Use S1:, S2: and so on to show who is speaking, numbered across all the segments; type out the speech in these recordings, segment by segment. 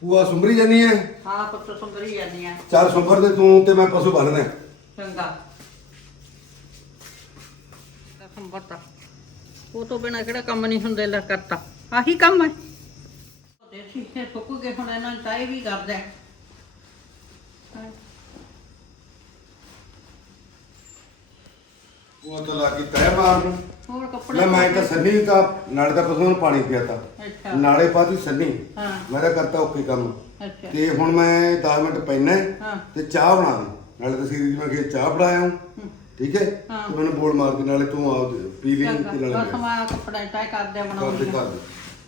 S1: ਭੂਆ ਸੁੰਬਰੀ ਜਾਨੀ ਹੈ?
S2: ਹਾਂ ਪੁੱਤ ਸੁੰਦਰੀ ਜਾਂਦੀ ਆ।
S1: ਚੱਲ ਸੁੰਬਰ ਦੇ ਤੂੰ ਤੇ ਮੈਂ ਪਸ਼ੂ ਬੰਨਦਾ।
S2: ਚੰਗਾ ਸੰਭਰਤਾ ਉਹ ਤੋਂ ਬਿਨਾ ਕਿਹੜਾ ਕੰਮ ਨਹੀਂ ਹੁੰਦੇ ਲੈ ਕਰਤਾ ਆਹੀ ਕੰਮ ਹੈ। ਦੇਸੀ ਤੇ ਸੁੱਕ ਗਏ ਹੁਣ ਇਹਨਾਂ ਨੂੰ ਚਾਹ ਵੀ ਕਰਦਾ
S1: ਉਹ ਤਾਂ ਲੱਗੀ ਤੈ ਮਾਰਨ ਨੂੰ।
S2: ਹੋਰ ਕੱਪੜੇ
S1: ਮੈਂ ਤਾਂ ਸੰਨੀ ਤਾਂ ਨਾਲੇ ਤਾਂ ਪਸ਼ੂਆਂ ਨੂੰ ਪਾਣੀ ਪਿਆਤਾ
S2: ਅੱਛਾ
S1: ਨਾਲੇ ਪਾਤੀ ਸੰਨੀ।
S2: ਹਾਂ
S1: ਮੈਂ ਤਾਂ ਕਰਤਾ ਓਕੇ ਕੰਮ।
S2: ਅੱਛਾ
S1: ਤੇ ਹੁਣ ਮੈਂ 10 ਮਿੰਟ ਪੈਣਾ
S2: ਹਾਂ
S1: ਤੇ ਚਾਹ ਬਣਾ ਦੇ ਨਾਲੇ ਤਸੀਰੀ ਦੀ ਮੈਂ ਕਿ ਚਾਹ ਬਣਾਇਆ ਹੂੰ ਠੀਕ ਹੈ।
S2: ਹਾਂ।
S1: ਤੇ ਮੈਨੂੰ ਬੋਲ ਮਾਰ ਦੀ ਨਾਲੇ ਤੂੰ ਆ ਪੀ ਲਈ
S2: ਚੰਗਾ
S1: ਤੇ ਨਾਲੇ
S2: ਬਸ ਮੈਂ ਕੱਪੜੇ ਤੈਅ ਕਰਦੇ
S1: ਕਰ
S2: ਬਣਾਉਂਦੀ
S1: ਦੇ
S2: ਹਾਂ।
S1: ਕਰ ਦੇ।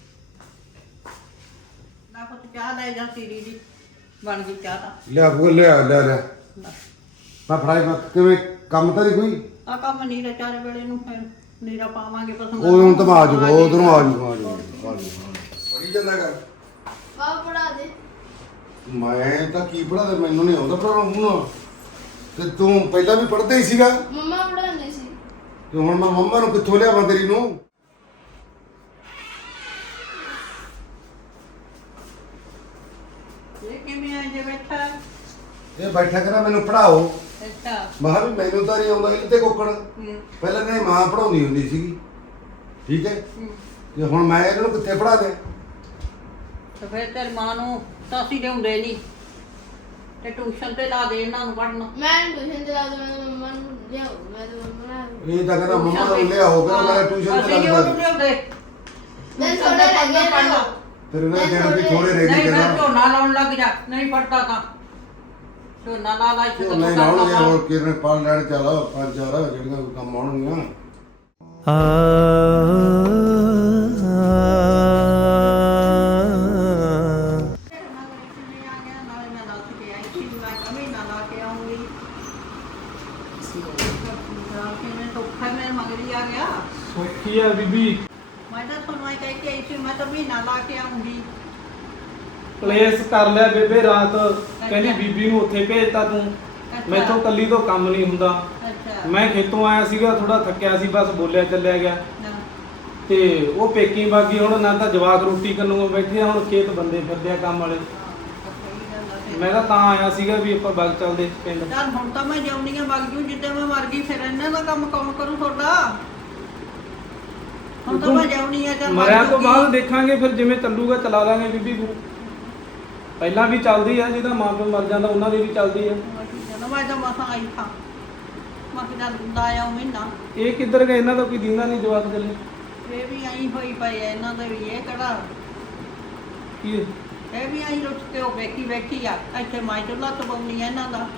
S2: ਨਾ ਪੁੱਤ ਚਾਹ ਲੈ ਜਾ ਸੀਰੀ ਦੀ ਬਣ ਗਈ ਚਾਹ ਤਾਂ
S1: ਲਿਆ ਬੋਲ ਲਿਆ ਲੈ ਲੈ ਮੈਂ ਫੜਾਈ ਮੈਂ ਕਿਵੇਂ ਕੰਮ ਤਾਂ ਨਹੀਂ ਕੋਈ।
S2: ਆ ਕੰਮ ਨੀਰਾ ਚਾਰ ਵੇਲੇ ਨੂੰ ਫਿਰ ਨੀਰਾ ਪਾਵਾਂਗੇ ਪਸੰਦ
S1: ਉਹ ਹੁਣ ਤਾਂ ਮੈਂ ਆ ਜਾਊਗਾ ਉਧਰੋਂ ਆ ਜਾਊਗਾ ਪੜੀ ਜਾਂਦਾ ਕਰ
S3: ਬਾਬਾ ਪੜਾ ਦੇ।
S1: ਮੈਂ ਤਾਂ ਕੀ ਪੜਾ ਦੇ ਮੈਨੂੰ ਨਹੀਂ ਆਉਂਦਾ ਪੜਾਉਣਾ ਹੁਣ। ਤੇ ਤੂੰ ਪਹਿਲਾਂ ਵੀ ਪੜ੍ਹਦਾ ਹੀ ਸੀਗਾ
S3: ਮੰਮਾ ਪੜਾਉਂਦੇ ਸੀ।
S1: ਤੇ ਹੁਣ ਮੈਂ ਮੰਮਾ ਨੂੰ ਕਿੱਥੋਂ ਲਿਆਵਾਂ ਤੇਰੀ ਨੂੰ।
S2: ਇਹ ਕਿਵੇਂ ਆ ਜੇ ਬੈਠਾ
S1: ਇਹ ਬੈਠਾ ਕਰਾ ਮੈਨੂੰ ਪੜਾਓ।
S2: ਅੱਛਾ
S1: ਮੈਂ ਕਿਹਾ ਵੀ ਮੈਨੂੰ ਤਾਂ ਨਹੀਂ ਆਉਂਦਾ ਇਹ ਤੇ ਕੋਕੜ।
S2: ਹੂੰ
S1: ਪਹਿਲਾਂ ਇਹਨਾਂ ਦੀ ਮਾਂ ਪੜਾਉਂਦੀ ਹੁੰਦੀ ਸੀਗੀ ਠੀਕ ਹੈ।
S2: ਹੂੰ
S1: ਤੇ ਹੁਣ ਮੈਂ ਇਹਨਾਂ ਨੂੰ ਕਿੱਥੇ ਪੜਾ ਦੇ।
S2: ਤੇ ਫਿਰ ਤੇਰੀ ਮਾਂ ਨੂੰ ਤਾਂ ਅਸੀਂ ਲਿਆਉਂਦੇ ਨਹੀਂ ਤੇ ਟਿਊਸ਼ਨ ਤੇ ਲਾ ਦੇ ਇਹਨਾਂ ਨੂੰ ਪੜ੍ਹਨ
S3: ਮੈਂ ਟਿਊਸ਼ਨ ਤੇ ਲਾ ਦੂੰ ਮੰਮਾ ਨੂੰ ਲਿਆਓ ਮੈਂ ਤਾਂ ਮੰਮਾ ਨੂੰ
S1: ਇਹ ਤਾਂ ਕਹਿੰਦਾ ਮੰਮਾ ਨੂੰ ਲਿਆਓ ਕਹਿੰਦਾ ਮੈਂ ਟਿਊਸ਼ਨ ਤੇ
S2: ਅਸੀਂ ਨੀ ਉਹਨੂੰ
S1: ਲੱਗਦਾ।
S2: ਲਿਆਉਂਦੇ
S3: ਮੈਂ ਥੋੜੇ ਲੱਗੇ ਨਾ
S1: ਤੇਰੇ ਨਾਲ ਕਹਿਣ ਵੀ ਥੋੜੇ ਰਹਿ
S2: ਨਹੀਂ
S1: ਗਏ
S2: ਫਿਰ
S1: ਕਹਿੰਦਾ
S2: ਝੋਨਾ ਲਾਉਣ ਲੱਗ ਜਾ ਨਹੀਂ ਪੜਦਾ ਤਾਂ ਝੋਨਾ ਲਾ ਲਾ ਇੱਥੇ
S1: ਉਹ ਨਹੀਂ ਲਾਉਣਗੇ ਹੋਰ ਕਿਰਨ ਪੜ ਲੈਣ ਚੱਲ ਪੰਜ ਚਾਰ ਜਿਹੜੀਆਂ ਕੰਮ ਆਉਣਗੀਆਂ।
S4: ਸੌਖੀ ਆ ਬੀਬੀ।
S2: ਮੈਂ ਤਾਂ ਤੁਹਾਨੂੰ ਇਹ ਕਹਿ ਕੇ ਆਈ ਸੀ ਮੈਂ ਤਾਂ ਮਹੀਨਾ ਲਾ ਕੇ ਆਉਂਗੀ।
S4: ਕਲੇਸ਼ ਕਰ ਲਿਆ ਬੇਬੇ ਰਾਤ ਕਹਿੰਦੀ ਬੀਬੀ ਨੂੰ ਉੱਥੇ ਭੇਜਤਾ ਤੂੰ। ਮੈਥੋਂ ਕੱਲੀ ਤੋਂ ਕੰਮ ਨਹੀਂ ਹੁੰਦਾ।
S2: ਅੱਛਾ
S4: ਮੈਂ ਖੇਤੋਂ ਆਇਆ ਸੀਗਾ ਥੋੜਾ ਥੱਕਿਆ ਸੀ ਬਸ ਬੋਲਿਆ ਚੱਲਿਆ ਗਿਆ ਤੇ ਉਹ ਪੇਕੀ ਬਾਗੀ ਹੁਣ ਨਾ ਤਾਂ ਜਵਾਕ ਰੋਟੀ ਕੰਨੋਂ ਬੈਠੇ ਆ ਹੁਣ ਖੇਤ ਬੰਦੇ ਫਿਰਦੇ ਆ ਕੰਮ ਵਾਲੇ। ਮੈਂ ਤਾਂ ਆਇਆ ਸੀਗਾ ਵੀ ਆਪਾਂ ਬਗ ਚੱਲਦੇ ਪਿੰਡ।
S2: ਚੱਲ ਹੁਣ ਤਾਂ ਮੈਂ ਜਾਉਣੀ ਆ ਵਗ ਜੂ ਜਿੱਦਾਂ ਮੈਂ ਮਰ ਗਈ ਫਿਰ ਇਹਨਾਂ ਦਾ ਕੰਮ ਕੌਣ ਕਰੂ ਤੁਹਾਡਾ। ਹੁਣ ਤਾਂ ਮੈਂ ਜਾਉਣੀ ਆ ਚੱਲ
S4: ਮਰਿਆ ਤੋਂ ਬਾਅਦ ਦੇਖਾਂਗੇ ਫਿਰ ਜਿਵੇਂ ਚੱਲੂਗਾ ਚਲਾ ਲਾਂਗੇ ਬੀਬੀ ਨੂੰ। ਪਹਿਲਾਂ ਵੀ ਚੱਲਦੀ ਆ ਜਿਹਦਾ ਮਾਂ ਪਿਓ ਮਰ ਜਾਂਦਾ ਉਹਨਾਂ ਦੀ ਵੀ ਚੱਲਦੀ ਆ।
S2: ਮੈਂ ਤਾਂ ਮਸਾਂ ਆਈ ਥਾਂ ਮੈਂ ਕਿਹਾ ਦਾ ਆਇਆ ਮਹੀਨਾ
S4: ਇਹ ਕਿੱਧਰ ਗਏ ਇਹਨਾਂ ਦਾ ਕੋਈ ਦੀਨਾ ਨਹੀਂ ਜਵਾਕ ਚੱਲੇ।
S2: ਇਹ ਵੀ ਆਈ ਹੋਈ ਪਈ ਐ ਇਹਨਾਂ ਦੇ ਵੀ ਇਹ ਕਿਹੜਾ
S4: ਕੀ
S2: ਇਹ ਵੀ ਆਈ ਰੁੱਟ ਕੇ ਉਹ ਬੈਠੀ ਆ ਇੱਥੇ ਮੈਂ ਚੁੱਲ੍ਹਾ ਤਪਾਉਣੀ ਆ ਇਹਨਾਂ ਦਾ।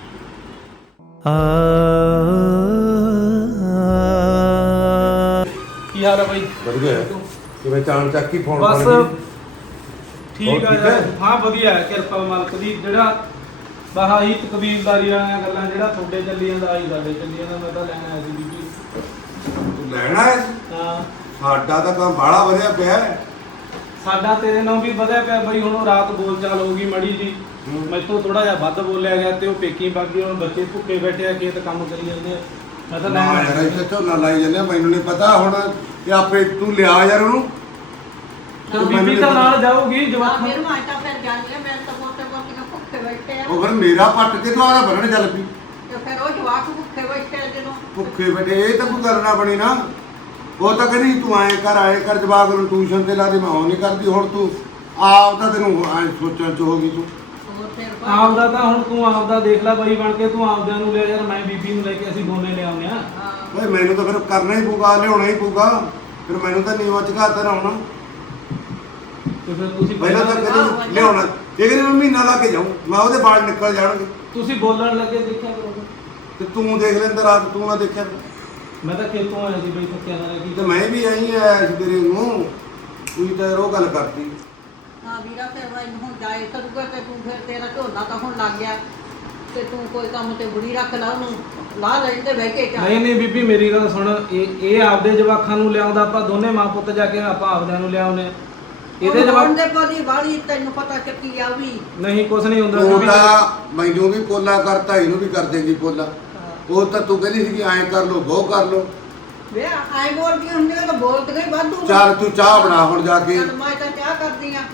S4: ਕੀ ਹਾਲ ਹੈ ਬਾਈ?
S1: ਵਧੀਆ ਕਿਵੇਂ ਚਾਣ ਚੱਕ ਹੀ ਫੋਨ
S4: ਬਸ
S1: ਕਰ
S4: ਠੀਕ ਆ
S1: ਹੋਰ ਠੀਕ ਹੈ?
S4: ਯਾਰ। ਹਾਂ ਵਧੀਆ ਹੈ, ਕਿਰਪਾ ਮਾਲਕ ਦੀ। ਜਿਹੜਾ ਬਾਹਾਈ ਕਬੀਲਦਾਰੀ ਵਾਲੀਆਂ ਗੱਲਾਂ ਜਿਹੜਾ ਤੁਹਾਡੇ ਚੱਲੀ ਜਾਂਦਾ ਆਈ ਸਾਡੇ ਚੱਲੀ ਜਾਂਦਾ। ਮੈਂ ਤਾਂ ਲੈਣ ਆਇਆ ਸੀ ਬੀਬੀ।
S1: ਤੂੰ ਲੈਣਾ ਹੈ।
S4: ਹਾਂ
S1: ਸਾਡਾ ਤਾਂ ਕੰਮ ਬਾਹਲਾ ਵਧਿਆ ਪਿਆ ਹੈ।
S4: ਸਾਡਾ ਤੇਰੇ ਨਾਲ ਵੀ ਵਧਿਆ ਪਿਆ ਬਈ। ਹੁਣ ਉਹ ਰਾਤ ਬੋਲ ਚਾਲ ਹੋ ਗਈ ਮੜੀ ਜੀ ਮੈਥੋਂ ਥੋੜਾ ਜਿਹਾ ਵੱਧ ਬੋਲਿਆ ਗਿਆ ਤੇ ਉਹ ਪੇਕੀ ਬਾਗੀ ਹੁਣ ਬੱਚੇ ਭੁੱਖੇ ਬੈਠੇ ਆ ਖੇਤ ਕੰਮ ਕਰੀ ਜਾਂਦੇ ਆ। ਮੈਂ ਤਾਂ
S1: ਨਾ
S4: ਲੈਣ
S1: ਯਾਰ
S4: ਆਇਆ
S1: ਇੱਥੇ ਝੋਨਾ ਲਾਈ ਜਾਂਦੇ ਆ, ਮੈਨੂੰ ਨਹੀਂ ਪਤਾ ਹੁਣ ਇਹ ਆਪੇ ਤੂੰ ਲਿਆ ਯਾਰ ਉਹਨੂੰ।
S4: ਤੇ ਬੀਬੀ ਤਾਂ ਨਾਲ ਜਾਊਗੀ
S2: ਹਾਂ
S4: ਜਵਾਕ।
S2: ਫਿਰ ਮੈਂ ਤਾਂ ਫਿਰ ਜਾਂਦੀ ਆ ਮੈਂ ਤਾਂ ਮੋਟੇ ਮੋਟੀਆਂ ਭੁੱਖੇ ਬੈਠੇ ਆ
S1: ਉਹ ਫਿਰ ਮੇਰਾ ਪੱਟ ਕੇ ਤੂੰ ਆਦਾ ਬੰਨਣ ਚੱਲ ਪਈ।
S2: ਤੇ ਫਿਰ ਉਹ ਜਵਾਕ ਭੁੱਖੇ ਬੈਠੇ ਆ ਜਦੋਂ
S1: ਭੁੱਖੇ ਬੈਠੇ ਇਹ ਤਾਂ ਕੋਈ ਕਰਨਾ ਬਣੀ ਨਾ। ਉਹ ਤਾਂ ਕਹਿੰਦੀ ਤੂੰ ਆਏ ਕਰ ਜਵਾਕ ਨੂੰ ਟਿਊਸ਼ਨ ਤੇ ਲਾ ਦੇ। ਮੈਂ ਉਹ ਨਹੀਂ ਕਰਦੀ। ਹੁਣ ਤੂੰ ਆਪ ਤਾਂ ਤੈਨੂੰ ਐਂ ਸੋਚਣ ਚ ਹੋ ਗਈ ਤੂੰ।
S2: ਹੋਰ ਫਿਰ
S4: ਆਪਦਾ ਤਾਂ ਹੁਣ ਤੂੰ ਆਪਦਾ ਦੇਖ ਲੈ ਬਾਈ ਬਣ ਕੇ। ਤੂੰ ਆਪਦਿਆਂ ਨੂੰ ਲੈ ਯਾਰ ਮੈਂ ਬੀਬੀ ਨੂੰ ਲੈ ਕੇ ਅਸੀਂ ਦੋਨੇ ਲਿਆਉਂਦੇ ਆ।
S2: ਹਾਂ
S1: ਓਏ ਮੈਨੂੰ ਤਾਂ ਫਿਰ ਕਰਨਾ ਹੀ ਪਊਗਾ ਲਿਆਉਣਾ ਹੀ ਪਊਗਾ। ਫਿਰ ਮੈਨੂੰ ਤਾਂ ਨੀਵਾਂ ਝੁਕਾਤਾ ਰਹਿਣਾ।
S4: ਤੇ ਫਿਰ ਤੁਸੀਂ
S1: ਪਹਿਲਾਂ ਤਾਂ ਕਦੇ ਲਿਆਉਣਾ ਇਹ ਕਹਿੰਦੀ ਮੈਂ ਮਹੀਨਾ ਲਾ ਕੇ ਜਾਊਂ ਮੈਂ ਉਹਦੇ ਵਾਲ ਨਿਕਲ ਜਾਣਗੇ।
S4: ਤੁਸੀਂ ਬੋਲਣ ਲੱਗੇ ਦੇਖਿਆ ਕਰੋ।
S1: ਤੇ ਤੂੰ ਦੇਖ ਲੈਂਦਾ ਰਾਤ ਤੂੰ ਨਾ ਦੇਖਿਆ।
S4: ਮੈਂ ਤਾਂ ਖੇਤੋਂ ਆਇਆ ਸੀ ਬਈ ਥੱਕਿਆ ਨਾ ਕੀ
S1: ਤੇ ਮੈਂ ਵੀ ਆਈ ਆਇਆ ਸੀ ਤੇਰੇ ਨੂੰ ਤੂੰ ਤਾਂ ਉਹ ਗੱਲ ਕਰਤੀ।
S2: ਹਾਂ ਵੀਰਾ ਫਿਰ ਮੈਂ ਹੁਣ ਜਾਏ ਕਰੂਗਾ ਤੇ ਤੂੰ ਫਿਰ ਤੇਰਾ ਝੋਨਾ ਤਾਂ ਹੁਣ ਲੱਗ ਗਿਆ ਤੇ ਤੂੰ ਕੋਈ ਕੰਮ ਤੇ ਬੁੜੀ ਰੱਖ ਲਾ ਉਹਨੂੰ ਲਾ ਲੈ ਤੇ ਬਹਿ ਕੇ ਚਾਹ।
S4: ਨਹੀਂ ਬੀਬੀ ਮੇਰੀ ਗੱਲ ਸੁਣ। ਇਹ ਆਪਦੇ ਜਵਾਕਾਂ ਨੂੰ ਲਿਆਉਂਦਾ ਆਪਾਂ ਦੋਨੇ ਮਾਂ ਪੁੱਤ ਜਾ ਕੇ ਆਪਾਂ ਆਪਦਿਆਂ ਨੂੰ ਲਿਆਉਨੇ। ਇਹਦੇ ਜਵਾਕ
S2: ਦੇ ਪਦੀ ਵਾਲੀ ਤੈਨੂੰ ਪਤਾ ਚੱਕੀ ਆ ਵੀ
S4: ਨਹੀਂ ਕੁਛ ਨਹੀਂ ਹੁੰਦਾ
S1: ਉਹ
S4: ਬੀਬੀ।
S1: ਤਾਂ ਮੈਨੂੰ ਵੀ ਪੋਲਾ ਕਰਤਾ ਇਹਨੂੰ ਵੀ ਕਰ ਦੇਗੀ ਪੋਲਾ। ਉਹ ਤਾਂ ਤੂੰ ਕਹਿੰਦੀ ਸੀ ਕਿ ਐਂ ਕਰ ਲੋ ਉਹ ਕਰ ਲੋ।
S2: ਵੇ ਆਈ ਬੋਲਦੀ ਹੁੰਦੀ ਤਾਂ ਬੋਲਦੀ ਗਈ ਵਾਧੂ।
S1: ਚੱਲ ਤੂੰ ਚਾਹ ਬਣਾ ਹੁਣ ਜਾ ਕੇ।
S2: ਚੱਲ ਮੈਂ ਤਾਂ ਚਾਹ ਕਰਦੀ ਆ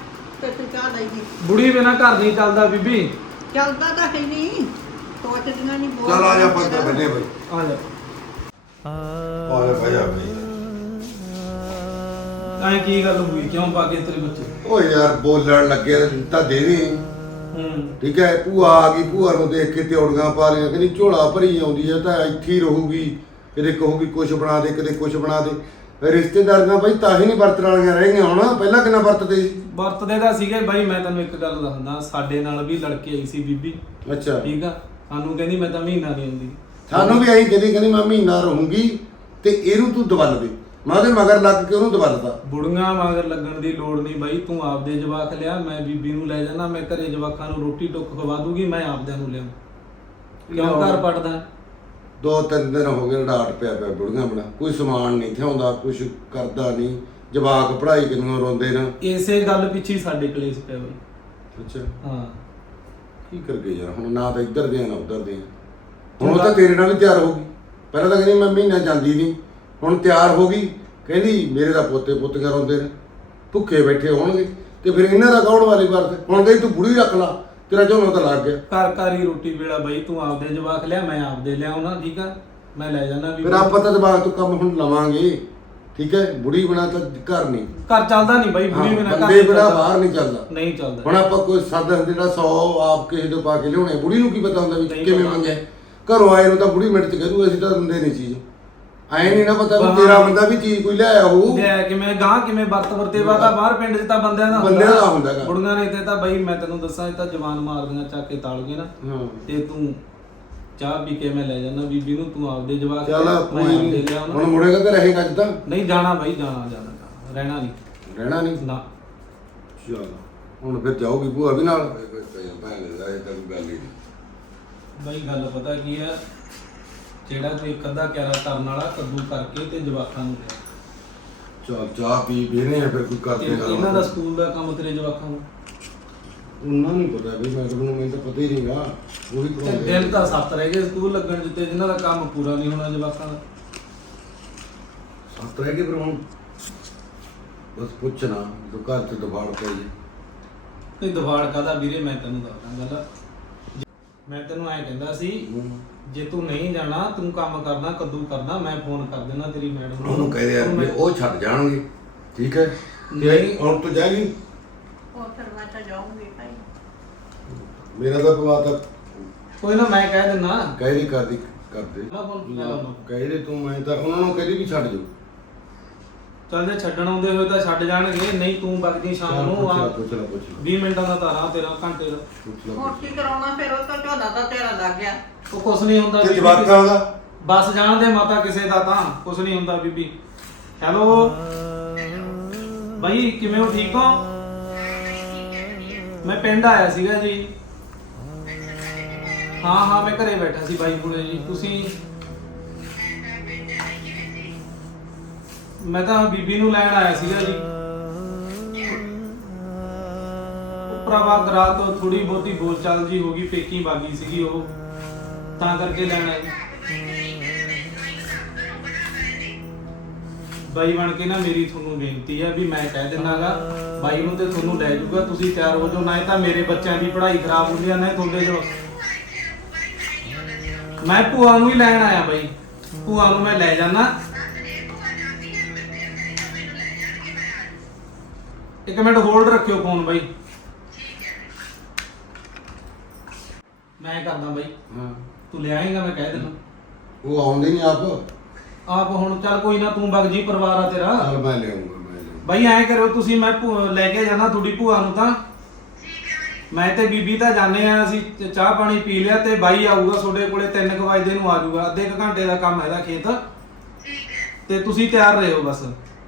S2: ਤੇ ਤੂੰ ਚਾਹ ਲਈ ਜੀ
S4: ਬੁੜੀ ਬਿਨਾ ਘਰ ਨਹੀਂ ਚੱਲਦਾ ਬੀਬੀ।
S2: ਚੱਲਦਾ ਤਾਂ ਹੈ ਨਹੀਂ ਸੋਚਦੀਆਂ ਨਹੀਂ ਬਹੁਤ
S1: ਚੱਲ ਆ ਜਾ ਪੱਤਾ ਬੰਨੇ ਬਈ
S4: ਆ ਜਾ।
S1: ਆ ਜਾ ਭਾਈ ਆ ਬਈ
S4: ਐਂ ਕੀ ਗੱਲ ਹੋਈ, ਕਿਉਂ ਪਾ ਕੇ ਤੇਰੇ ਬੱਚੇ?
S1: ਓ ਯਾਰ ਬੋਲਣ ਲੱਗੇ ਤਾਂ ਦੇ ਦੇ ਠੀਕ ਹੈ। ਭੂਆ ਆ ਗਈ, ਭੂਆ ਨੂੰ ਦੇਖ ਕੇ ਤਿਉੜੀਆਂ ਪਾ ਲਈਆਂ, ਕਹਿੰਦੀ ਝੋਲਾ ਭਰੀ ਆਉਂਦੀ ਹੈ ਤਾਂ ਇੱਥੇ ਹੀ ਰਹੂਗੀ, ਕਦੇ ਕਹੂਗੀ ਕੁਛ ਬਣਾ ਦੇ ਕਦੇ ਕੁਛ ਬਣਾ ਦੇ। ਰਿਸ਼ਤੇਦਾਰੀਆਂ ਬਾਈ ਤਾਂ ਹੀ ਨਹੀਂ ਵਰਤਣ ਵਾਲੀਆਂ ਰਹਿ ਗਈਆਂ ਹੁਣ, ਪਹਿਲਾਂ ਕਿੰਨਾ ਵਰਤਦੇ ਸੀ।
S4: ਵਰਤਦੇ ਤਾਂ ਸੀਗੇ ਬਾਈ, ਮੈਂ ਤੈਨੂੰ ਇੱਕ ਗੱਲ ਦੱਸਦਾ, ਸਾਡੇ ਨਾਲ ਵੀ ਲੜਕੇ ਆਈ ਸੀ ਬੀਬੀ,
S1: ਅੱਛਾ
S4: ਠੀਕ ਆ। ਸਾਨੂੰ ਕਹਿੰਦੀ ਮੈਂ ਤਾਂ ਮਹੀਨਾ ਨਹੀਂ ਆਉਂਦੀ।
S1: ਸਾਨੂੰ ਵੀ ਆਈ ਕਹਿੰਦੀ ਮੈਂ ਮਹੀਨਾ ਰਹੂੰਗੀ ਤੇ ਇਹਨੂੰ ਤੂੰ ਦਬਲ ਦੇ। ਮੈਂ ਉਹਦੇ ਮਗਰ ਲੱਗ ਕੇ ਉਹਨੂੰ ਦਬਲਦਾ।
S4: ਬੁੜੀਆਂ ਮਗਰ ਲੱਗਣ ਦੀ ਲੋੜ ਨਹੀਂ ਬਾਈ, ਤੂੰ ਆਪਦੇ ਜਵਾਕ ਲਿਆ, ਮੈਂ ਬੀਬੀ ਨੂੰ ਲੈ ਜਾਣਾ, ਮੈਂ ਘਰੇ ਜਵਾਕਾਂ ਨੂੰ ਰੋਟੀ ਟੁੱਕ ਖਵਾ ਦੂਗੀ, ਮੈਂ ਆਪਦਿਆਂ ਨੂੰ ਲਿਆ। ਕਿਉਂ ਘਰ ਪੜਦਾ?
S1: 2-3 ਦਿਨ ਹੋ ਗਏ ਡਾਟ ਪਿਆ ਬੁੜੀਆਂ ਬਣਾ, ਕੋਈ ਸਮਾਨ ਨਹੀਂ ਥਿਆਉਂਦਾ, ਕੁਛ ਕਰਦਾ ਨਹੀਂ, ਜਵਾਕ ਪੜ੍ਹਾਈ ਕਿੰਨੂੰ ਰੋਂਦੇ ਨੇ।
S4: ਇਸੇ ਗੱਲ ਪਿੱਛੇ ਸਾਡੇ ਕਲੇਸ਼ ਪਿਆ ਬਾਈ।
S1: ਅੱਛਾ
S4: ਹਾਂ
S1: ਕੀ ਕਰ ਗਏ ਯਾਰ, ਹੁਣ ਨਾ ਤਾਂ ਇੱਧਰ ਦੇ ਨਾ ਉੱਧਰ ਦੇ। ਹੁਣ ਉਹ ਤਾਂ ਤੇਰੇ ਨਾਲ ਵੀ ਤਿਆਰ ਹੋ ਗਈ, ਪਹਿਲਾਂ ਤਾਂ ਕਹਿੰਦੀ ਮੈਂ ਮਹੀਨਾ ਜਾਂਦੀ ਨਹੀਂ, ਹੁਣ ਤਿਆਰ ਹੋ ਗਈ, ਕਹਿੰਦੀ ਮੇਰੇ ਤਾਂ ਪੋਤੇ ਪੋਤੀਆਂ ਰੋਂਦੇ ਨੇ, ਭੁੱਖੇ ਬੈਠੇ ਹੋਣਗੇ ਤੇ ਫਿਰ ਇਹਨਾਂ ਦਾ ਕੌਣ ਵਾਲੀ ਵਰਤ। ਹੁਣ ਕਹੀ ਤੂੰ ਬੁੜੀ ਰੱਖ ਲਾ, ਤੇਰਾ ਝੋਨਾ ਤਾਂ ਲੱਗ ਗਿਆ।
S4: ਘਰ ਘਰ ਹੀ ਰੋਟੀ ਵੇਲਾ ਬਾਈ, ਤੂੰ ਆਪਦੇ ਜਵਾਕ ਲਿਆ, ਮੈਂ ਆਪਦੇ ਲਿਆਉਣਾ, ਠੀਕ ਆ, ਮੈਂ ਲੈ ਜਾਣਾ ਵੀ।
S1: ਫਿਰ ਆਪਾਂ ਤਾਂ ਦਿਮਾਗ ਤੋਂ ਕੰਮ ਹੁਣ ਲਵਾਂਗੇ, ਠੀਕ ਹੈ। ਬੁੜੀ ਬਣਾ ਤਾਂ ਘਰ ਨਹੀਂ,
S4: ਘਰ ਚੱਲਦਾ ਨਹੀਂ ਬਾਈ, ਬੁੜੀ ਬਿਨਾ ਘਰ
S1: ਬੰਦੇ ਬਣਾ ਬਾਹਰ ਨਹੀਂ ਚੱਲਦਾ।
S4: ਨਹੀਂ ਚੱਲਦਾ।
S1: ਹੁਣ ਆਪਾਂ ਕੋਈ ਸਾਧਨ ਜਿਹੜਾ 100 ਆਪ ਕਿਸੇ ਤੋਂ ਪਾ ਕੇ ਲਿਆਉਣੇ, ਬੁੜੀ ਨੂੰ ਕੀ ਪਤਾ ਹੁੰਦਾ ਵੀ ਕਿਵੇਂ ਮੰਗਿਆ। ਘਰੋਂ ਆਏ ਨੂੰ ਤਾਂ ਬੁੜੀ ਮਿੰਟ ਚ ਕਹੂ ਅਸੀਂ ਤਾਂ ਦਿੰਦੇ ਨਹੀਂ ਚੀਜ਼। ਐ ਨਹੀਂ ਨਾ ਪਤਾ ਵੀ ਤੇਰਾ ਬੰਦਾ ਵੀ ਚੀਜ਼ ਕੋਈ ਲਿਆਇਆ ਹੋਊ,
S4: ਲਿਆ ਕਿਵੇਂ ਗਾਂ ਕਿਵੇਂ ਵਰਤ ਵਰਤੇਵਾ ਤਾਂ ਬਾਹਰ ਪਿੰਡ 'ਚ ਤਾਂ ਬੰਦਿਆਂ ਦਾ
S1: ਹੁੰਦਾ ਗਾ।
S4: ਬੁੜੀਆਂ ਨੇ ਤੇ ਤਾਂ ਬਾਈ ਮੈਂ ਤੈਨੂੰ ਦੱਸਾਂ, ਇਹ ਤਾਂ ਜਵਾਨ ਮਾਰਦੀਆਂ ਚੱਕ ਕੇ ਤਾਲ ਗਏ ਨਾ।
S1: ਹਾਂ
S4: ਤੇ ਤੂੰ ਚਾਹ ਪੀ ਕੇ ਮੈਂ ਲੈ ਜਾਣਾ ਬੀਬੀ ਨੂੰ, ਤੂੰ ਆਪਦੇ ਜਵਾਕ
S1: ਚੱਲ ਕੋਈ ਨਹੀਂ, ਹੁਣ ਮੁੜੇਗਾ ਕਿ ਰਹੇਗਾ ਅੱਜ ਤਾਂ?
S4: ਨਹੀਂ ਜਾਣਾ ਬਾਈ, ਜਾਣਾ ਰਹਿਣਾ ਨਹੀਂ।
S1: ਰਹਿਣਾ ਨਹੀਂ
S4: ਨਾ
S1: ਚਲ ਹੁਣ ਫਿਰ ਜਾਊਗੀ ਭੂਆ ਵੀ ਨਾਲ। ਭੈਣ ਦਾ ਇਹ ਤਾਂ ਕੋਈ ਗੱਲ ਹੀ ਨਹੀਂ
S4: ਬਾਈ। ਗੱਲ ਪਤਾ ਕੀ ਆ, ਜਿਹੜਾ ਕੋਈ ਇੱਕ ਅੱਧਾ ਕਿਆਰਾ ਕਰਨ ਵਾਲਾ ਕੱਦੂ ਕਰਕੇ ਤੇ ਜਵਾਕਾਂ ਨੂੰ ਦੇ।
S1: ਚਲ ਚਾਹ ਪੀ ਬੇਨੇ ਆ ਫਿਰ ਕੋਈ ਕਰਦੇ
S4: ਇਹਨਾਂ ਦਾ ਸਕੂਲ ਦਾ ਕੰਮ ਤੇਰੇ ਜਵਾਕਾਂ ਨੂੰ
S1: ਉਹਨਾਂ ਨੂੰ ਪਤਾ ਵੀ ਮੈਨੂੰ ਤਾਂ ਪਤਾ ਹੀ ਨਹੀਂਗਾ। ਉਹ ਵੀ
S4: ਦਿਨ ਤਾਂ 7 ਰਹਿ ਗਏ ਸਕੂਲ ਲੱਗਣ ਜਿੱਤੇ, ਜਿਨ੍ਹਾਂ ਦਾ ਕੰਮ ਪੂਰਾ ਨਹੀਂ ਹੋਣਾ ਜਵਾਕਾਂ ਦਾ।
S1: 7 ਰਹਿ ਗਏ ਫਿਰ ਹੁਣ ਬਸ ਪੁੱਛਣਾ ਤੂੰ ਘਰ ਤੇ ਦਬਾੜ ਪੈ ਜੇ।
S4: ਨਹੀਂ ਦਵਾੜ ਕਾਹਦਾ ਵੀਰੇ, ਮੈਂ ਤੈਨੂੰ ਦੱਸਦਾ ਗੱਲ। ਮੈਂ ਤੈਨੂੰ ਐਂ ਕਹਿੰਦਾ ਸੀ, ਜੇ ਤੂੰ ਨਹੀਂ ਜਾਣਾ, ਤੂੰ ਕੰਮ ਕਰਨਾ, ਕੱਦੂ ਕਰਨਾ, ਮੈਂ ਫੋਨ ਕਰ ਦੇਣਾ ਤੇਰੀ ਮੈਡਮ ਨੂੰ।
S1: ਉਹਨੂੰ ਕਹਿ ਦੇ ਯਾਰ ਵੀ ਉਹ ਛੱਡ ਜਾਣਗੇ, ਠੀਕ ਹੈ।
S4: ਨਹੀਂ
S1: ਹੁਣ ਤੂੰ ਜਾਏਗੀ,
S2: ਉਹ ਫਿਰ ਮੈਂ ਤਾਂ ਜਾਊਂਗੀ ਭਾਈ।
S1: ਮੇਰਾ ਤਾਂ ਪਵਾ ਤਾਂ
S4: ਕੋਈ ਨਾ, ਮੈਂ ਕਹਿ ਦਿੰਦਾ।
S1: ਕਹਿ ਦੀ ਕਰਦੇ
S4: ਮੈਂ ਫੋਨ ਲੈ ਆਉਣਾ।
S1: ਕਹਿ ਦੇ ਤੂੰ, ਮੈਂ ਤਾਂ ਉਹਨਾਂ ਨੂੰ ਕਹਦੀ ਵੀ ਛੱਡ ਜਾਓ।
S4: ਚੱਲ ਜੇ ਛੱਡਣ ਆਉਂਦੇ ਹੋਏ ਤਾਂ ਛੱਡ ਜਾਣਗੇ, ਨਹੀਂ ਤੂੰ ਵਗਦੀ ਸ਼ਾਮ ਨੂੰ ਆ।
S1: ਪੁੱਛ ਲੈ
S4: 20 ਮਿੰਟਾਂ ਦਾ ਤਾਰਾ ਤੇਰਾ, ਘੰਟੇ ਦਾ।
S2: ਹੋਰ ਕੀ ਕਰਾਉਣਾ ਫਿਰ, ਉਹ ਤਾਂ ਝੋਨਾ ਤਾਂ ਤੇਰਾ ਲੱਗ ਗਿਆ।
S4: ਉਹ ਕੁਛ ਨਹੀਂ ਹੁੰਦਾ
S1: ਤੇ
S4: ਬੀਬੀ,
S1: ਜਵਾਕਾਂ ਦਾ
S4: ਬਸ ਜਾਣ ਦੇ ਮਾਤਾ ਕਿਸੇ ਦਾ, ਤਾਂ ਕੁਛ ਨਹੀਂ ਹੁੰਦਾ ਬੀਬੀ। ਹੈਲੋ ਬਾਈ, ਕਿਵੇਂ ਹੋ, ਠੀਕ ਹੋ? ਮੈਂ ਪਿੰਡ ਆਇਆ ਸੀਗਾ ਜੀ। ਹਾਂ ਮੈਂ ਘਰੇ ਬੈਠਾ ਸੀ ਬਾਈ ਕੋਲੇ ਜੀ। ਤੁਸੀਂ? ਮੈਂ ਤਾਂ ਬੀਬੀ ਨੂੰ ਲੈਣ ਆਇਆ ਸੀਗਾ ਜੀ। ਭਰਾਵਾ ਰਾਤ ਤੋਂ ਥੋੜੀ ਬਹੁਤੀ ਬੋਲਚਾਲ ਜੀ ਹੋ ਗਈ, ਪੇਕੀ ਬਾਗੀ ਸੀਗੀ ਉਹ, ਤਾਂ ਕਰਕੇ ਲੈਣ ਆਇਆ। ਬਾਈ ਬਣ ਕੇ ਨਾ ਮੇਰੀ ਤੁਹਾਨੂੰ ਬੇਨਤੀ ਆ ਵੀ ਮੈਂ ਕਹਿ ਦਿੰਨਾਗਾ ਬਾਈ ਨੂੰ ਤੇ ਤੁਹਾਨੂੰ ਲੈ ਜਾਊਗਾ, ਤੁਸੀਂ ਤਿਆਰ ਹੋ ਜਾਓ। ਨਾ ਤਾਂ ਮੇਰੇ ਬੱਚਿਆਂ ਦੀ ਪੜ੍ਹਾਈ ਖਰਾਬ ਹੁੰਦੀ ਆ, ਨਾ ਤੁਹਾਡੇ ਜੋ। ਮੈਂ ਭੂਆ ਨੂੰ ਹੀ ਲੈਣ ਆਇਆ ਬਾਈ, ਭੂਆ ਨੂੰ ਮੈਂ ਲੈ ਜਾਣਾ। ਇੱਕ ਮਿੰਟ ਹੋਲਡ ਰੱਖਿਓ ਫੋਨ ਬਾਈ, ਮੈਂ ਕਰਦਾ ਬਾਈ।
S1: ਹਾਂ
S4: ਤੂੰ ਲੈ ਆਏਗਾ, ਮੈਂ ਕਹਿ ਦਿੰਦਾ।
S1: ਉਹ ਆਉਂਦੇ ਨਹੀਂ
S4: ਆਪ ਹੁਣ ਚੱਲ ਕੋਈ ਨਾ, ਤੂੰ ਬਗ ਜੀ, ਪਰਿਵਾਰ ਆ ਤੇਰਾ।
S1: ਚੱਲ ਮੈਂ ਲਿਆਉਂਗਾ
S4: ਬਾਈ ਐਂ ਕਰਿਓ ਤੁਸੀਂ, ਮੈਂ ਲੈ ਕੇ ਜਾਣਾ ਤੁਹਾਡੀ ਭੂਆ ਨੂੰ। ਤਾਂ ਮੈਂ ਤੇ ਬੀਬੀ ਤਾਂ ਜਾਣੇ ਆ, ਅਸੀਂ ਚਾਹ ਪਾਣੀ ਪੀ ਲਿਆ ਤੇ ਬਾਈ ਆਊਗਾ ਤੁਹਾਡੇ ਕੋਲੇ 3 ਵਜੇ ਨੂੰ ਆ ਜਾਊਗਾ। ਅੱਧੇ ਕੁ ਘੰਟੇ ਦਾ ਕੰਮ ਹੈਗਾ ਖੇਤ, ਤੇ ਤੁਸੀਂ ਤਿਆਰ ਰਹੋ ਬਸ।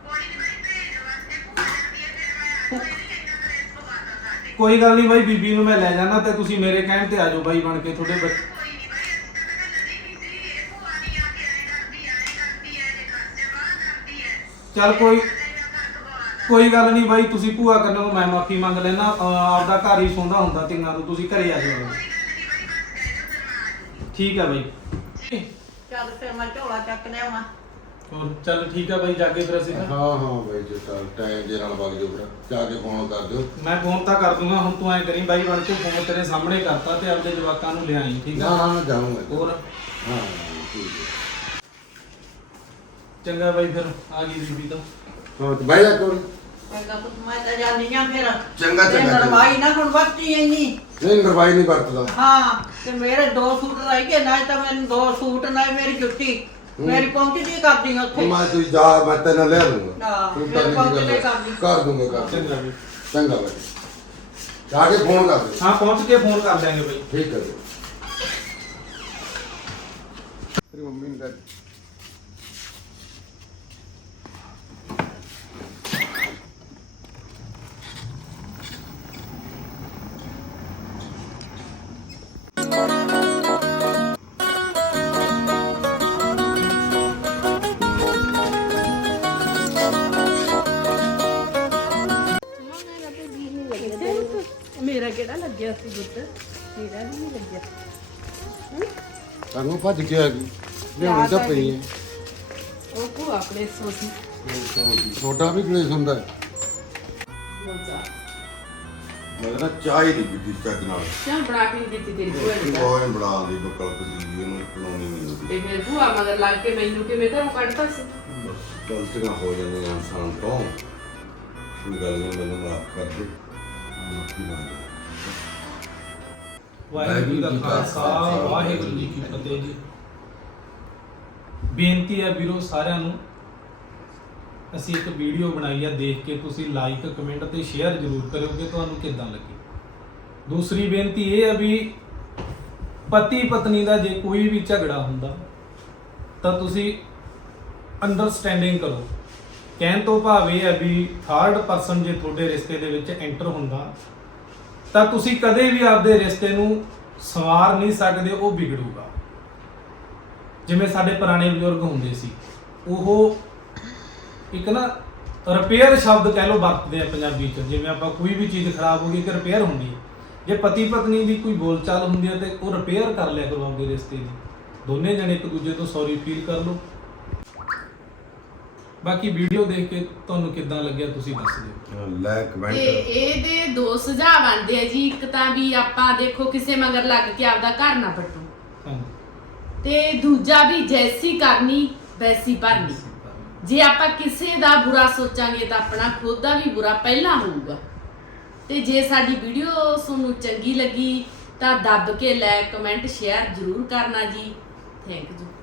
S4: ਕੋਈ ਗੱਲ ਨਹੀਂ ਬਾਈ, ਬੀਬੀ ਨੂੰ ਮੈਂ ਲੈ ਜਾਣਾ ਤੇ ਤੁਸੀਂ ਮੇਰੇ ਕਹਿਣ ਤੇ ਆ ਜਾਓ ਬਾਈ ਬਣ ਕੇ। ਤੁਹਾਡੇ ਚੱਲ ਕੋਈ ਗੱਲ ਨਹੀਂ ਬਾਈ, ਤੁਸੀਂ ਭੂਆ ਕੰਨੋਂ ਮੈਂ ਮਾਫੀ ਮੰਗ ਲੈਣਾ। ਆਪਦਾ ਘਰ ਹੀ ਸੌਂਦਾ ਹੁੰਦਾ ਤਿੰਨਾਂ ਨੂੰ, ਤੁਸੀਂ ਘਰੇ ਆ ਜਾਓ। ਠੀਕ ਹੈ ਬਾਈ।
S2: ਚੱਲ ਫਿਰ ਮੈਂ ਝੋਲਾ ਚੱਕ ਲਿਆਵਾਂ।
S4: ਹੋਰ ਚੱਲ ਠੀਕ ਆ ਬਾਈ, ਜਾ ਕੇ ਫਿਰ ਅਸੀਂ
S1: ਹਾਂ ਬਾਈ ਜੀ, ਚੱਲ ਟਾਈਮ ਜੇ ਨਾਲ ਵਗ ਜਾਓ ਫਿਰ, ਜਾ ਕੇ ਫੋਨ ਕਰ ਦਿਓ।
S4: ਮੈਂ ਫੋਨ ਤਾਂ ਕਰ ਦੂੰਗਾ, ਹੁਣ ਤੂੰ ਐ ਕਰੀ ਬਾਈ ਬਣ ਕੇ ਫੋਨ ਤੇਰੇ ਸਾਹਮਣੇ ਕਰਤਾ ਤੇ ਆਪਦੇ ਜਵਾਕਾਂ ਨੂੰ ਲਿਆਈ, ਠੀਕ ਆ?
S1: ਹਾਂ ਜਾਊਂਗਾ।
S4: ਹੋਰ
S1: ਹਾਂ ਠੀਕ ਹੈ।
S4: ਚੰਗਾ ਬਾਈ, ਫਿਰ ਆ ਗਈ ਬੀਬੀ ਤਾਂ।
S1: ਹਾਂ ਬਾਈ ਦਾ ਕੋਲ
S2: ਚੰਗਾ ਪੁੱਤ, ਮੈਂ ਤਾਂ ਜਾਣੀ ਆ ਫਿਰ।
S1: ਚੰਗਾ,
S2: ਤੇ
S1: ਚੰਗਾ।
S2: ਨਰਵਾਈ ਨਾ ਹੁਣ ਵਰਤੀ ਇੰਨੀ।
S1: ਨਹੀਂ ਨਰਵਾਈ ਨਹੀਂ ਵਰਤਦਾ।
S2: ਹਾਂ ਤੇ ਮੇਰੇ 2 ਸੂਟ ਰਹਿ ਗਏ, ਨਾ ਤਾਂ ਮੈਨੂੰ 2 ਸੂਟ ਨਾ ਮੇਰੀ ਜੁੱਤੀ ਮੇਰੀ ਪਹੁੰਚਦੀ ਕਰਦੀ ਉੱਥੇ।
S1: ਮੈਂ ਤੂੰ ਜਾ, ਮੈਂ ਤੈਨੂੰ ਲੈ ਲੂੰਗਾ।
S2: ਹਾਂ,
S1: ਤੂੰ
S2: ਫਿਰ ਪਹੁੰਚ ਲੈ
S1: ਕਰ ਦੂੰਗਾ ਕਰ
S4: ਚੰਗਾ ਬਾਈ।
S1: ਚੰਗਾ ਬਾਈ, ਜਾ ਕੇ ਫੋਨ ਕਰ ਦੇ।
S4: ਹਾਂ ਪਹੁੰਚ ਕੇ ਫੋਨ ਕਰ ਦਿਆਂਗੇ ਬਾਈ।
S1: ਠੀਕ ਹੈ ਜੀ। ਤੇਰੀ ਮੰਮੀ ਨੂੰ ਕਰ।
S3: ਮੇਰਾ ਕਿਹੜਾ ਲੱਗਿਆ ਸੀ ਦੁੱਧ? ਮੇਰਾ ਵੀ ਨਹੀਂ ਲੱਗਿਆ।
S1: ਤੁਹਾਨੂੰ ਭੱਜ ਕੇ ਆ ਗਈ, ਲਿਆਉਣੀ ਤਾਂ ਪਈ ਹੈ।
S3: ਉਹ ਕੋ ਆਪਣੇ ਸੋਚੀ
S1: ਛੋਟਾ ਵੀ ਕਲੇਸ਼ ਹੁੰਦਾ ਹੈ।
S3: ਮੋਜ਼ਾ
S1: ਮੈਂ ਕਹਿੰਦਾ ਚਾਹ ਹੀ ਨਹੀਂ ਪੀਤੀ ਚੱਜ ਨਾਲ।
S3: ਚਾਹ ਬਣਾ ਕੇ ਦਿੱਤੀ ਤੇਰੀ ਭੂਆ ਨੇ ਤਾਂ।
S1: ਕੋਈ ਬਣਾ ਦੀ ਬਕਲਪ ਦੀ, ਉਹਨੂੰ ਬਣਾਉਣੀ ਨਹੀਂ ਆਉਂਦੀ।
S3: ਤੇ ਫਿਰ ਭੂਆ ਮਗਰ ਲੱਗ ਕੇ ਮੈਨੂੰ ਕਿਵੇਂ ਘਰੋਂ ਕੱਢਤਾ ਸੀ?
S1: ਬਸ ਗਲਤੀਆਂ ਹੋ ਜਾਂਦੀਆਂ ਇਨਸਾਨ ਤੋਂ। ਕੋਈ ਗੱਲ ਨਹੀਂ, ਮੈਨੂੰ ਮਾਫ ਕਰ ਦੇ। ਮਾਫੀ ਮੰਗ
S4: ਵਾਹਿਗੁਰੂ ਜੀ ਕਾ ਖਾਲਸਾ, ਵਾਹਿਗੁਰੂ ਜੀ ਕੀ ਫਤਿਹ ਜੀ। ਬੇਨਤੀ ਹੈ ਵੀਰੋ ਸਾਰਿਆਂ ਨੂੰ, ਅਸੀਂ ਇੱਕ ਵੀਡੀਓ ਬਣਾਈ ਆ, ਦੇਖ ਕੇ ਤੁਸੀਂ ਲਾਈਕ ਕਮੈਂਟ ਤੇ ਸ਼ੇਅਰ ਜ਼ਰੂਰ ਕਰਿਓ ਕਿ ਤੁਹਾਨੂੰ ਕਿੱਦਾਂ ਲੱਗੀ। ਦੂਸਰੀ ਬੇਨਤੀ ਇਹ ਹੈ ਵੀ ਪਤੀ ਪਤਨੀ ਦਾ ਜੇ ਕੋਈ ਵੀ ਝਗੜਾ ਹੁੰਦਾ ਤਾਂ ਤੁਸੀਂ ਅੰਡਰਸਟੈਂਡਿੰਗ ਕਰੋ। ਕਹਿਣ ਤੋਂ ਭਾਵ ਇਹ ਹੈ ਵੀ ਥਰਡ ਪਰਸਨ ਜੇ ਤੁਹਾਡੇ ਰਿਸ਼ਤੇ ਦੇ ਵਿੱਚ ਐਂਟਰ ਹੁੰਦਾ ਤਾਂ ਤੁਸੀਂ ਕਦੇ ਵੀ ਆਪਦੇ ਰਿਸ਼ਤੇ ਨੂੰ ਸੰਵਾਰ ਨਹੀਂ ਸਕਦੇ, ਉਹ ਵਿਗੜੂਗਾ। ਜਿਵੇਂ ਸਾਡੇ ਪੁਰਾਣੇ ਬਜ਼ੁਰਗ ਹੁੰਦੇ ਸੀ, ਉਹ ਇੱਕ ਨਾ ਰਿਪੇਅਰ ਸ਼ਬਦ ਕਹਿ ਲਓ ਵਰਤਦੇ ਆ ਪੰਜਾਬੀ ਚ। ਜਿਵੇਂ ਆਪਾਂ ਕੋਈ ਵੀ ਚੀਜ਼ ਖਰਾਬ ਹੋ ਗਈ ਕਿ ਰਿਪੇਅਰ ਹੁੰਦੀ ਹੈ, ਜੇ ਪਤੀ ਪਤਨੀ ਦੀ ਕੋਈ ਬੋਲਚਾਲ ਹੁੰਦੀ ਹੈ ਤੇ ਉਹ ਰਿਪੇਅਰ ਕਰ ਲਿਆ ਕਰੋ ਆਪਦੇ ਰਿਸ਼ਤੇ ਦੀ। ਦੋਨੇ ਜਣੇ ਇੱਕ ਦੂਜੇ ਤੋਂ ਸੌਰੀ ਫੀਲ ਕਰ ਲਓ। ਬਾਕੀ ਵੀਡੀਓ ਦੇਖ ਕੇ ਤੁਹਾਨੂੰ ਕਿੱਦਾਂ ਲੱਗਿਆ ਤੁਸੀਂ ਦੱਸ ਦਿਓ।
S1: ਲਾਈਕ
S3: ਤੇ
S1: ਕਮੈਂਟ।
S3: ਇਹਦੇ 2 ਸੁਝਾਅ ਆਉਂਦੇ ਆ ਜੀ। ਇੱਕ ਤਾਂ ਵੀ ਆਪਾਂ ਦੇਖੋ ਕਿਸੇ ਮਗਰ ਲੱਗ ਕੇ ਆਪਦਾ ਘਰ ਨਾ ਪੱਟੋ,
S4: ਹਾਂਜੀ।
S3: ਤੇ ਦੂਜਾ ਵੀ ਜੈਸੀ ਕਰਨੀ ਵੈਸੀ ਭਰਨੀ। ਜੇ ਆਪਾਂ ਕਿਸੇ ਦਾ ਬੁਰਾ ਸੋਚਾਂਗੇ ਤਾਂ ਆਪਣਾ ਖੁਦ ਦਾ ਵੀ ਬੁਰਾ ਪਹਿਲਾਂ ਹੋਊਗਾ। ਤੇ ਜੇ ਸਾਡੀ ਵੀਡੀਓ ਤੁਹਾਨੂੰ ਚੰਗੀ ਲੱਗੀ ਤਾਂ ਦੱਬ ਕੇ ਲਾਈਕ ਕਮੈਂਟ ਸ਼ੇਅਰ ਜ਼ਰੂਰ ਕਰਨਾ ਜੀ। Thank you.